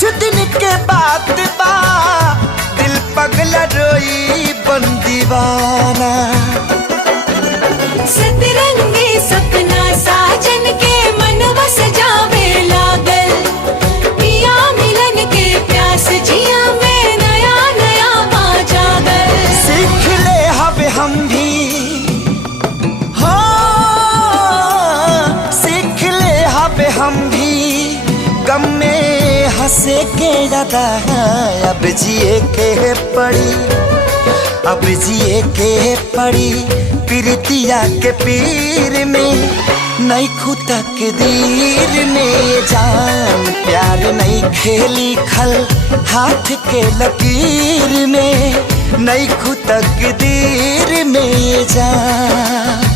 कुछ दिन के बाद बा दिल पगला रोई बन दीवाना। सतरंगी सपना साजन के मनवा सजावे लागल, पिया मिलन के प्यास जिया में नया नया पा जागल। सीख ले हब हम भी सीख ले हब हम भी गम में हंसे के ज्यादा अब जिए के पड़ी, अब जिए के पड़ी प्रीतिया के पीर में नहीं खुदा के दीर में जान। प्यार नहीं खेली खल हाथ के लकीर में नहीं खुदा के दीर में जान।